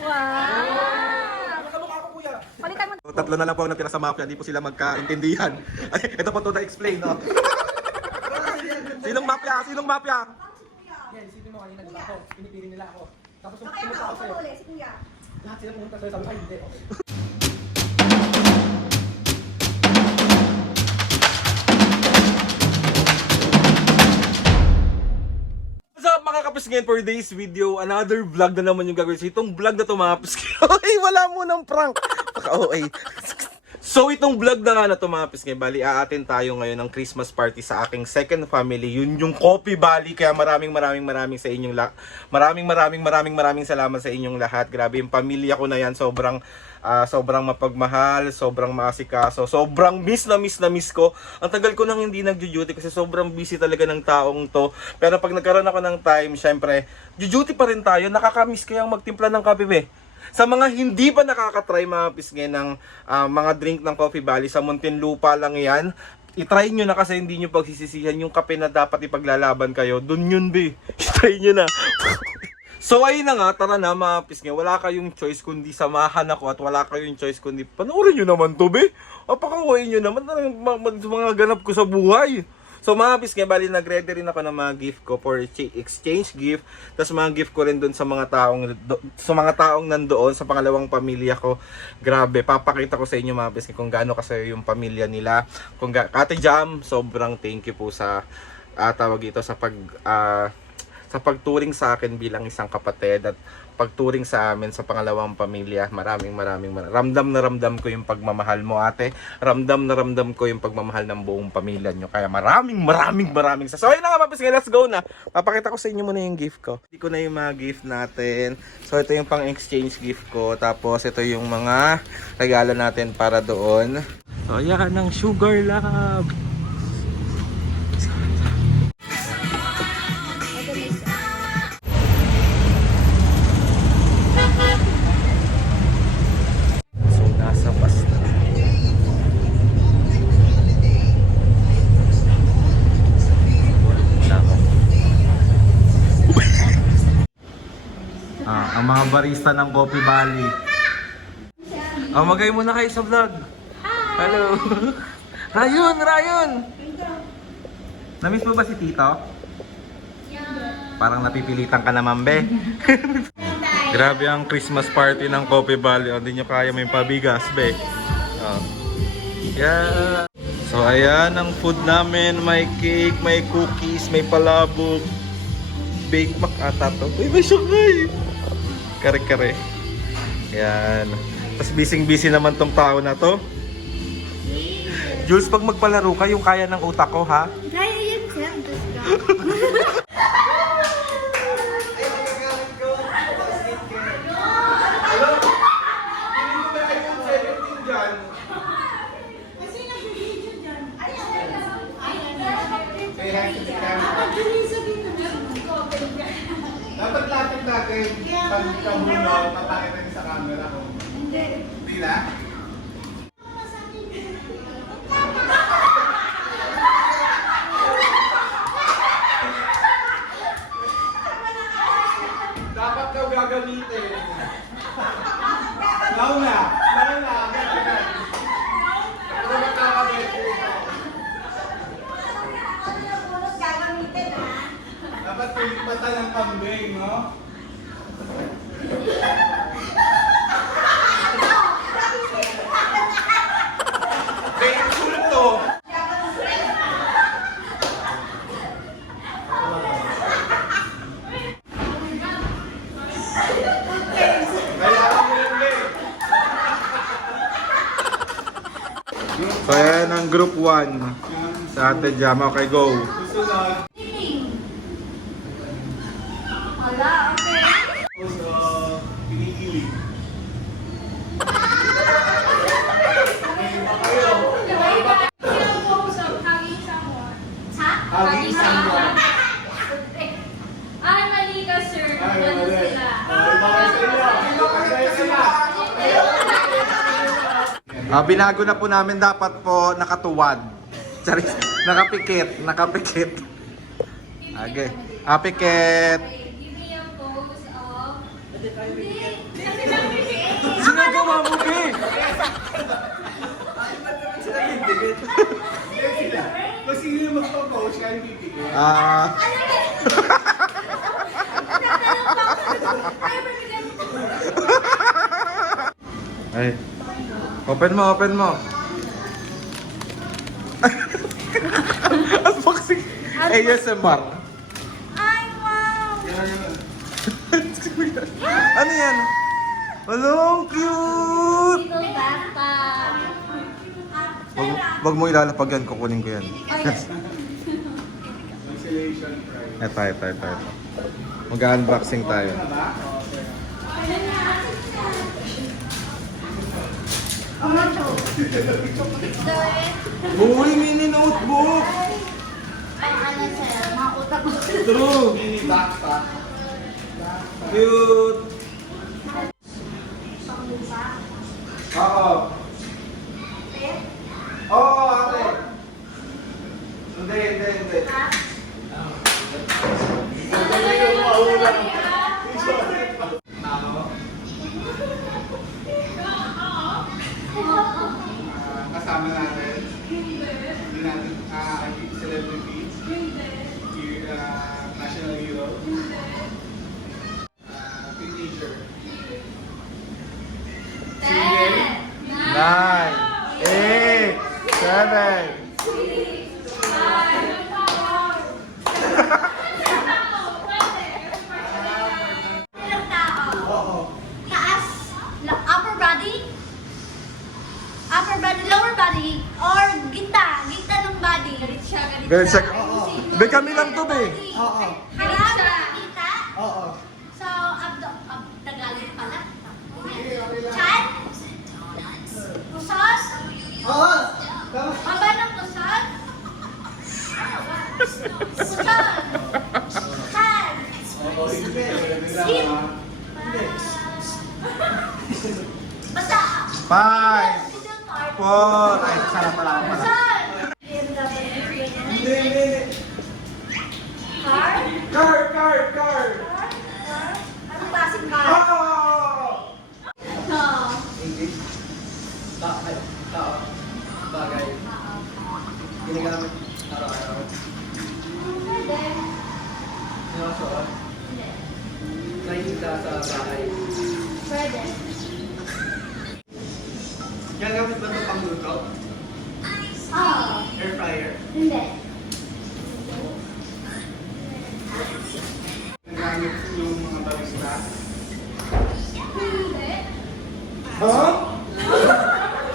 Wow! Nakamukha ko, kuya. Palitan mo. Tatlo na lang po ang natira sa mafia, di po sila magkaintindihan. Ay, ito po to na-explain, no? Sinong mafia? Sinong mafia? Yan, isipin mo kanina, di ba ako? Pinipili nila ako. Tapos nung Kaya pumunta ako ako sa'yo, ulit, si Kuya. lahat sila pumunta sa'yo, sabi ko, "Ay, hindi. Okay." What's up mga kapisngin, for today's video, another vlog na naman yung gagawin. So itong vlog na to mga kapisngin, ay wala mo ng prank. Okay. So itong vlog na nga na to mga kapisngin, bali aatin tayo ngayon ng Christmas party sa aking second family. Yun yung Coffee Valley. Kaya maraming sa inyong maraming salamat sa inyong lahat. Grabe yung pamilya ko na yan, sobrang mapagmahal, sobrang maasikaso, sobrang miss ko. Ang tagal ko nang hindi nagjo-duty kasi sobrang busy talaga ng taong to. Pero pag nagkaroon ako ng time, syempre, duty pa rin tayo. Nakaka-miss kayang magtimpla ng kape, be. Sa mga hindi pa nakaka-try mga pisngen ng mga drink ng Coffee Valley, sa Muntinlupa lang yan. I-try nyo na kasi hindi nyo pagsisisihan yung kape na dapat ipaglalaban kayo. Dun yun, be. I-try nyo na. So ayun na nga, tara na mga pisngen. Wala kayong choice kundi samahan ako at wala kayong choice kundi panoorin nyo naman to, be. Apakawain nyo naman mga ganap ko sa buhay. So mga pisngen, bali nag-ready rin ako ng mga gift ko for exchange gift. Tapos mga gift ko rin dun sa mga taong nandoon sa pangalawang pamilya ko. Grabe, papakita ko sa inyo mga pisngen kung gaano kasi yung pamilya nila. Ate Jam, sobrang thank you po sa tawag ito sa pagturing sa akin bilang isang kapatid at pagturing sa amin sa pangalawang pamilya. Maraming ramdam na ramdam ko yung pagmamahal mo, ate. Ramdam na ramdam ko yung pagmamahal ng buong pamilya nyo. Kaya maraming sa. So ayun na nga mga pisngen, let's go na. Papakita ko sa inyo muna yung gift ko. Hindi ko na yung mga gift natin. So ito yung pang exchange gift ko. Tapos ito yung mga regalo natin para doon. So yan ang Sugar Lab. Ang mga barista ng Coffee Valley. Magay muna kayo sa vlog. Hello. Ryan! Namiss mo ba si Tito? Parang napipilitan ka naman, be. Grabe ang Christmas party ng Coffee Valley. Hindi nyo kaya may pabigas, be. Yeah. So ayan ang food namin. May cake, may cookies, may palabok. Bake mac ata to. Uy, may sungay! Kare-kare. Yan. Tapos busy naman tong tao na to. Jules, pag magpalaro ka, yung kaya ng utak ko, ha? Kaya yun siya. Dapat lapit natin pag kamuno, papakita niyo sa camera ko. Hindi na? Dapat daw gagamitin. Now na. Ano magkakabit po? Dapat pilikpatan ng kambing, no? Kaya kulto! Kaya ako yun, So yan ang group 1 sa Ate Jam. Okay, go! Susunod! Wala, okay. Pinikilig. Hugging someone. Ay, mali ka, sir. Ano sila? Binago na po namin, dapat po nakatuwad. Charis, nakapikit. Okay. Pikit. Give me a pose of Sinagawa mo, be! Kung sino yung magpo-post, siya yung bibigyan. Ay. Open mo, open mo. Unboxing. ASMR. Ay, wow! Ano yan? Hello, cute! Little backpack. Wag mo ilalapag yan, kukunin ko yan. Consolation prize. Ito. Mag-unboxing tayo. Uy, mini notebook! Ay, ano sa'yo? Mga utak mo. True! Mini backpack. Cute! Panglupa. Oo. Pet. Oo, ate. Hindi. Ha? Kasama natin. Hindi natin, celebrities. National hero. Teenager. 9, 8, 7. Ilang tao? Taas? Upper body? Upper body, lower body? Or gitna? Gitna ng body? Galit siya. Galit siya. Be, kami lang to, be. Oo. Harap? Kita? Oo. So, Tagalog pala. Chan? Pusos? Oo! Tama. Baba ng pusos? Puson? Chan? Oo, hindi. Skin? Basta. 5, Middle part. 4. Ay, sarap pala ako pala. Puson? Hindi. Car? Car. Anong klaseng car? Oh! No. English. Tao. Bagay. Ginagamit araw-araw. Pwede. Sinusuot. Hindi. Nakikita sa bahay. Pwede. Ginagamit ba ito pang luto? Oo. Air fryer. Hindi. Ginagamit yung mga barista. Hindi. Huh?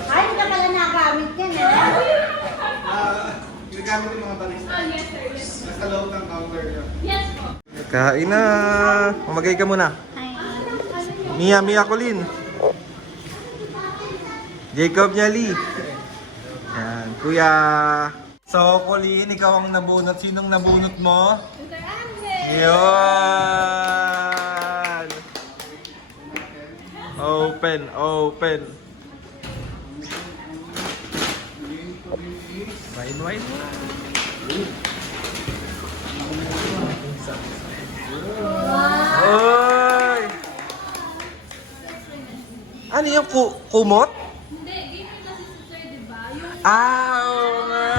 Ay, hindi ka pala nagamit yan eh. Ginagamit yung mga barista. Yes, sir. Yes. Nasa loob ng counter niya. Yes po. Kain na. Mamagay ka muna. Mia Colin. Jacob Nyali. Yan, kuya. So, Colin, ikaw ang nabunot. Sinong nabunot mo? Yun! Open. Wine. Oy! Ano yung kumot? Hindi, game kasi si sir, di ba? Yung Oo nga!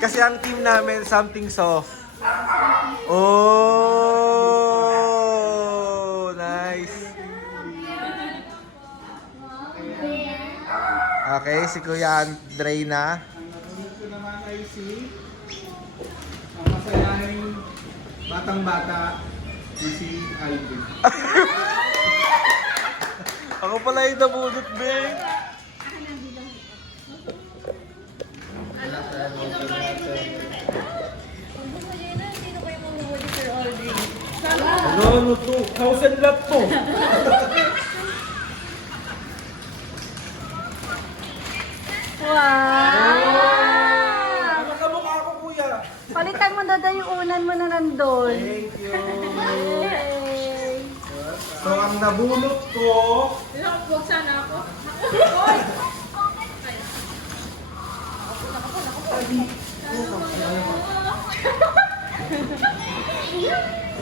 Kasi ang team namin, something soft. Oh! Nice! Okay, si Kuya Andre na. Nabunod ko naman ay si ang masayahing batang-bata na si Alvin. Ako pala yung nabunot, Beng. Ano to? House and lot to. Wow! Ano kamukha ko, kuya? Palitan mo dada yung unan mo na nandun. Thank you. Yay! So, ang nabunot ko, huwag sana ako.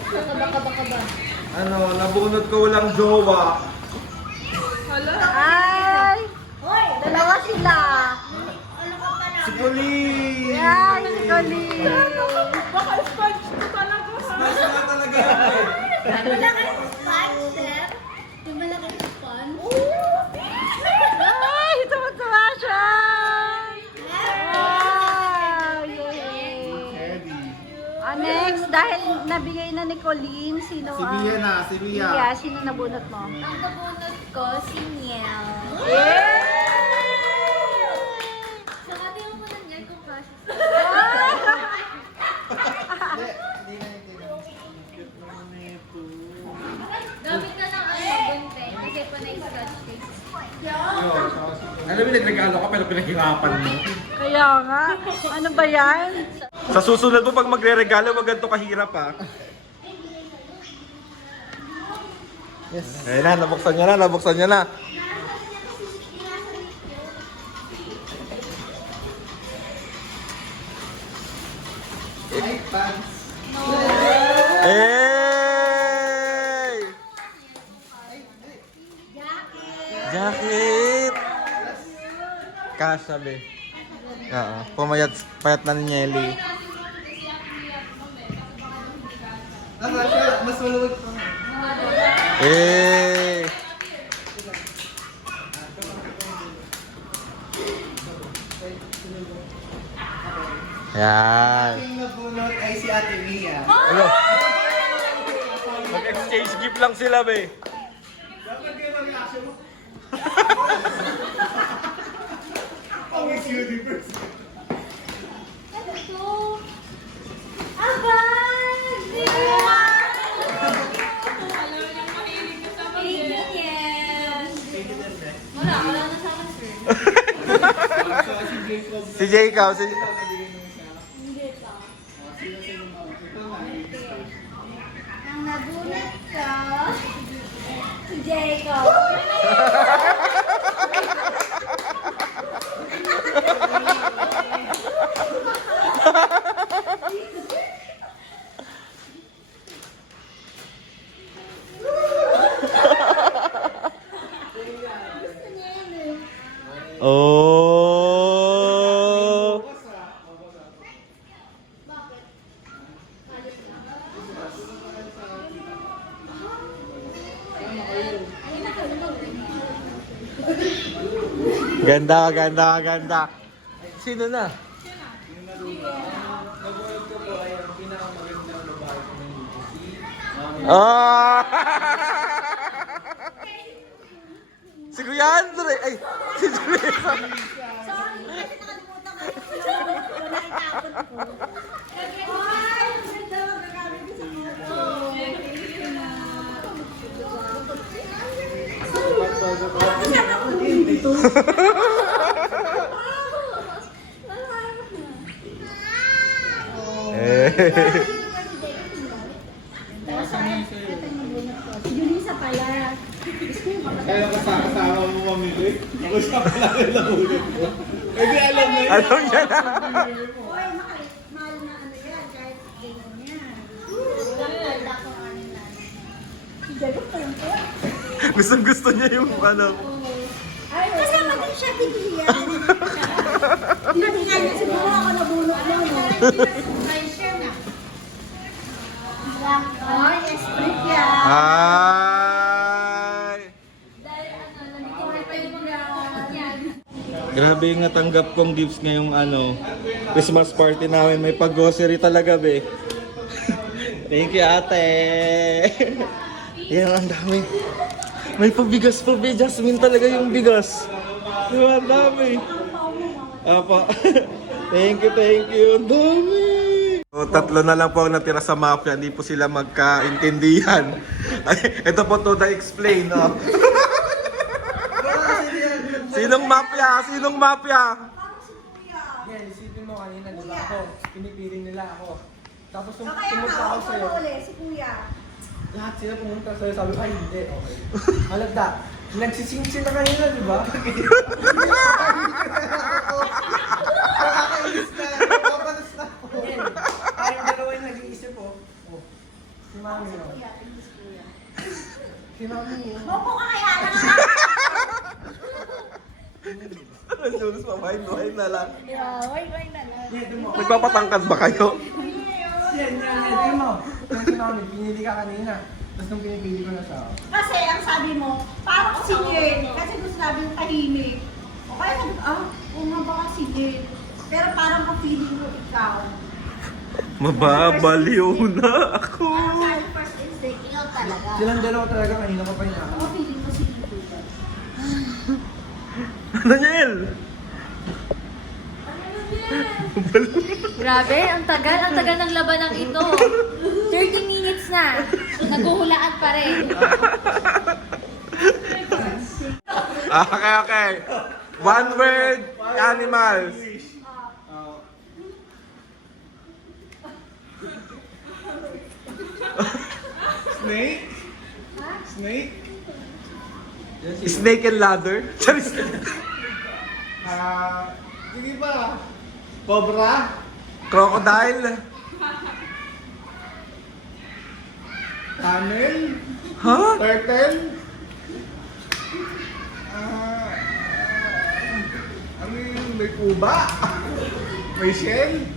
Kaba. Ano, nabunot ko walang jowa. Hala. Ay! Dalawa sila. Si Colleen! Ay, si Colleen. Baka sponge ko talaga. Mas na talaga. Malaki yung sponge, sir. Yung malaki yung sponge. Ay, tuwa siya. Wow! Yay! Next, dahil nabigay na ni Colleen, sino Si Bia na, si Bia. Bia, sino nabunot mo? Ang nabunot ko, si Niel. Yay! Saka tingnan mo lang yan kung kasi. Gamit ka ng gunting kasi pa na-scratch face. Alam mo, nagregalo ka pero pinaghirapan mo. Kaya nga. Ano ba yan? Sa susunod mo pag magre-regalo, wag ganito kahirap ha. Yes. Ayun na, nabuksan niya na. Ay, pants. Hey! Jacket! Kasabi. Oo, payat na ni Nelly. Mas maluwag pa. Hey! Yan. Yung nabunot ay si Ate Mia. Ano? Mag-exchange gift lang sila, be. Wala na sa akin, sir. Si Jacob, Ang nabunot ko, si Jacob. Oh! Ganda. Sino na? Ah! Si Kuya Andre! Ay! Si Teresa! Sorry, kasi nakalimutan ko yung wala itapon ko. Ay, ganda, magagamit ko sa Si Julissa pala. Kaya kasama mo mamili. Ako siya pala rin nahulog ko. Eh di alam na yun. Alam niya na! Oy, mahal na ano yan, kahit ganyan yan. Wala ko ano yan. Jagot pa lang po. Gusto niya yung ano. Ay, kasama din siya, Biblia. Hindi nga niya siguro ako nabulok mo, no? Ay, share na. Ay, esprit yan. Hi! Dahil nandito na pa yung mga yan. Grabe yung natanggap kong gifts ngayong Christmas party namin. May pag-grocery talaga, be. Thank you, ate. Yan, ang dami. May pabigas pa, be. Jasmine talaga yung bigas. Diba, ang dami. Apa. Thank you. Ang dami. So, tatlo na lang po ang natira sa mafia. Hindi po sila magkaintindihan. Ay, ito po to the explain, no? Sinong mafia? Yan, isipin mo kanina, di ba ako? Pinipiling nila ako. Tapos nung Kaya pumunta nga, ako ako sa'yo, uli, si Kuya. lahat sila pumunta sa'yo, sabi ko, ay hindi, okay. Malagda, nagsising sila kanina, di ba? Nakakainis na. Papanas na ako. Yan, tayong dalawa yung nag-iisip, oh. Si Mami. Si Mami. Mopo ka kaya na. Jonas, mamahin na lang. Wait na lang. Yeah, doon mo. Magpapatangkad ba kayo? Yan, doon mo. Yan si Mami, pinili ka kanina. Tapos nung pinipili ko na siya. Kasi ang sabi mo, parang si Jen. Kasi gusto sabi yung tahimik. O kaya sabi, kung nga baka si Jen. Pero parang ka-feeling ko ikaw. Mababaliw na ako. Parang sabi first instinct, ikaw talaga. Silang dalawa talaga kanina ko pa yun. Ako feeling ko si Jen. Daniel! Grabe, ang tagal ng labanang ito. 30 minutes na. Naguhulaan pa rin. Okay. One word, animals. Snake? Snake? Snake and ladder. Charis. Sige pa. Cobra? Crocodile. Camel? Ha? Turtle? Ano yun? May kuba? May shell?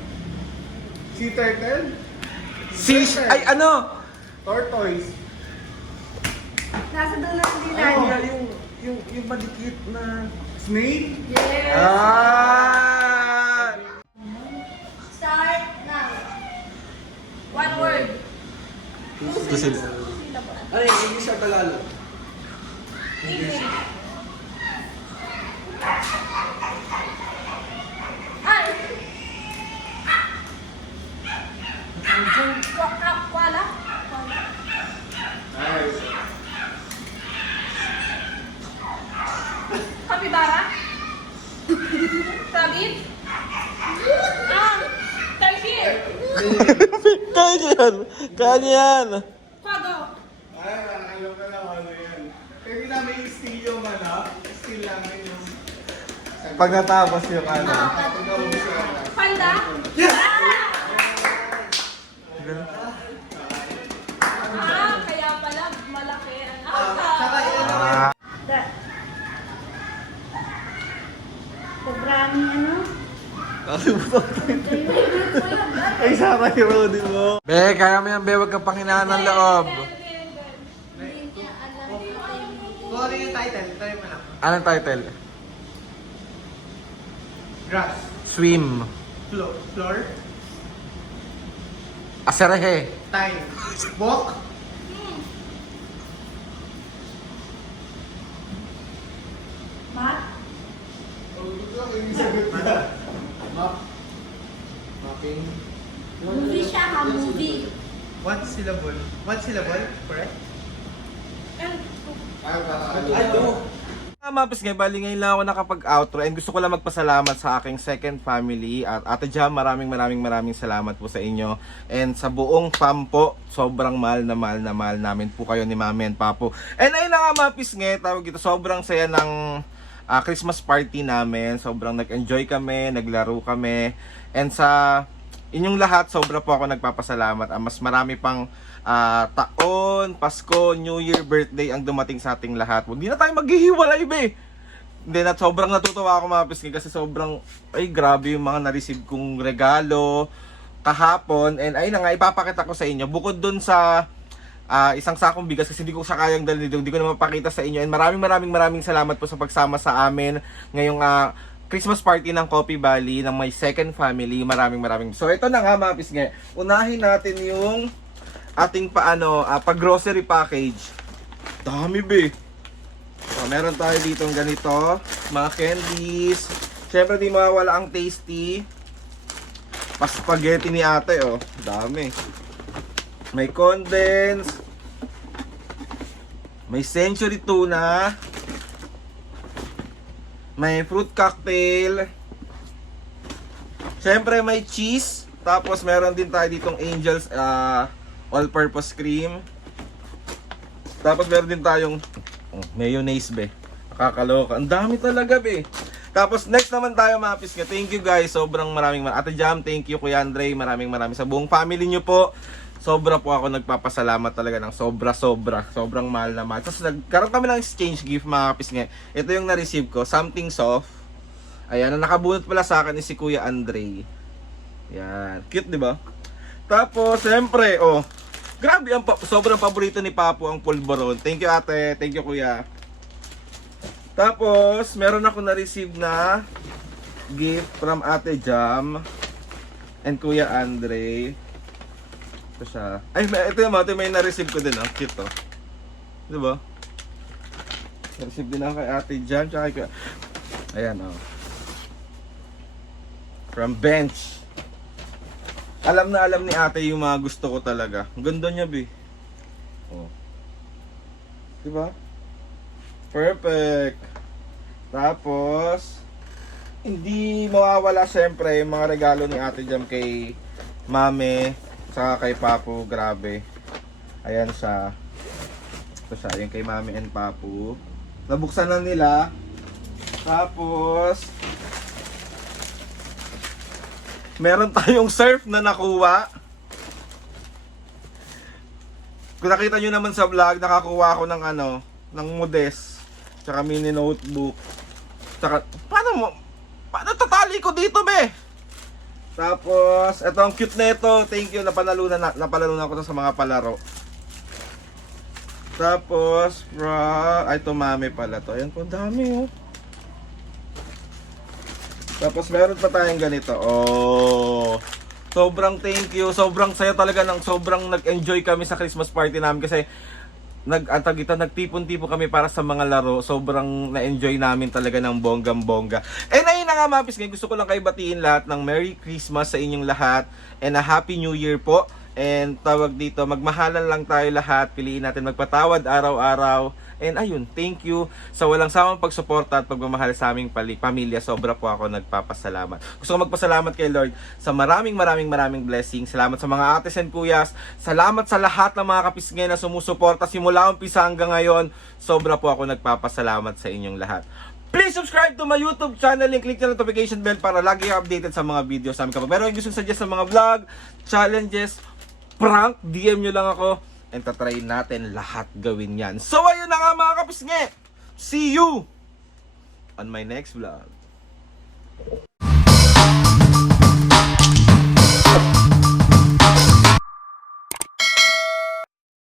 Sea turtle? Fish. Ay, ano? Tortoise? Nasa doon na si Yung madikit na... Snake? Ah! Start now. One word. Ito sila. Ano yung English or Tagalog? Ay! Wala? Nice. Kapibara? Sabit? Talbir? Kaya yan. Kago? Ay, alam ko na ano yan. Kaya namin yung steel yung ano, steel namin yung... Pag natapos yung ano. Pag naubos yung ano. Panda? Kaya pala malaki ang Ah. Programming ano? Ay, Sarah, hero din mo. Be, kaya mo yan, be. Huwag kang panghinaan ng loob. Kung ano yung title, try mo lang. Anong title? Grass. Swim. Floor. Aserehe. Time. Walk. Mat? Map. Mapping. Movie siya ha, movie. One syllable. One syllable, correct? Ay, Mapis nga, bali ngayon lang ako nakapag-outro and gusto ko lang magpasalamat sa aking second family at Ate Jam, maraming salamat po sa inyo and sa buong fam po, sobrang mahal namin po kayo ni Mami and Papo. And ayun na nga Mapis nga, tawag ito, sobrang saya ng Christmas party namin, sobrang nag-enjoy kami, naglaro kami and sa inyong lahat, sobra po ako nagpapasalamat. Mas marami pang taon, Pasko, New Year, birthday ang dumating sa ating lahat. Hindi na tayo maghihiwalay, be. Hindi na, sobrang natutuwa ako mga pisngi kasi sobrang, ay grabe yung mga na-receive kong regalo kahapon. And ayun na nga, ipapakita ko sa inyo. Bukod dun sa isang sakong bigas kasi hindi ko siya kayang dalhin dito, hindi ko na mapakita sa inyo. And maraming salamat po sa pagsama sa amin ngayong Christmas party ng Coffee Valley ng my second family. Maraming. So ito na nga mga pisngi. Unahin natin yung ating pag-grocery package. Dami, be. So, meron tayo dito ng ganito. Mga candies. Siyempre, di mawawala ang tasty. Spaghetti ni ate, oh. Dami. May condensed. May century tuna. May fruit cocktail. Siyempre, may cheese. Tapos, meron din tayo ditong Angel's all-purpose cream. Tapos meron din tayong mayonnaise, be. Nakakaloka. Ang dami talaga, be. Tapos next naman tayo mga pisngi. Thank you guys. Sobrang maraming Ate Jam, thank you Kuya Andre. Maraming sa buong family nyo po. sobra po ako nagpapasalamat talaga ng sobrang mahal na mahal. Tapos nagkaroon kami ng exchange gift mga kapisngi. Ito yung na-receive ko, something soft. Ayan, ang nakabunot pala sa akin is si Kuya Andre. Yan, cute 'di ba? Tapos siyempre, grabe sobrang paborito ni Papo ang pulboron. Thank you ate, thank you kuya. Tapos meron ako na-receive na gift from Ate Jam and Kuya Andre. Ito siya. Ay, ito may na-receive ko din, cute to. 'Di ba? Na-receive din ako kay Ate Jam tsaka kay ayan, from Bench. Alam na alam ni ate yung mga gusto ko talaga. Ang ganda niya, be. Diba? Perfect. Tapos, hindi mawawala syempre yung mga regalo ni Ate Jam kay Mame, saka kay Papu. Grabe. Ayan siya. Ito siya, yung kay Mame and Papu. Nabuksan na nila. Tapos, meron tayong surf na nakuha. Kung nakita nyo naman sa vlog, nakakuha ako ng ng Modest, tsaka mini notebook. Tsaka, paano tatali ko dito, be? Tapos, eto ang cute na ito. Thank you, napanalunan ko to sa mga palaro. Tapos, ay, ito Mame pala to. Ayan po, dami Tapos meron pa tayong ganito. Sobrang thank you. Sobrang saya talaga sobrang nag-enjoy kami sa Christmas party namin kasi nagtipon-tipon kami para sa mga laro. Sobrang na-enjoy namin talaga ng bonggang-bongga. And ayun na nga mga pisngay, gusto ko lang kayo batiin lahat ng Merry Christmas sa inyong lahat and a Happy New Year po. And tawag dito, magmahalan lang tayo lahat. Piliin natin magpatawad araw-araw. And ayun, thank you sa walang sawang pagsuporta at pagmamahal sa aming pamilya. Sobra po ako nagpapasalamat. Gusto ko magpasalamat kay Lord sa maraming blessings. Salamat sa mga ates and kuyas. Salamat sa lahat ng mga kapisngay na sumusuporta simula umpisa hanggang ngayon. Sobra po ako nagpapasalamat sa inyong lahat. Please subscribe to my YouTube channel and click the notification bell para lagi updated sa mga videos namin. Kapag meron gusto suggest ng mga vlog, challenges, prank, DM nyo lang ako. And tatry natin lahat gawin yan. So ayun na nga mga kapisngi. See you on my next vlog.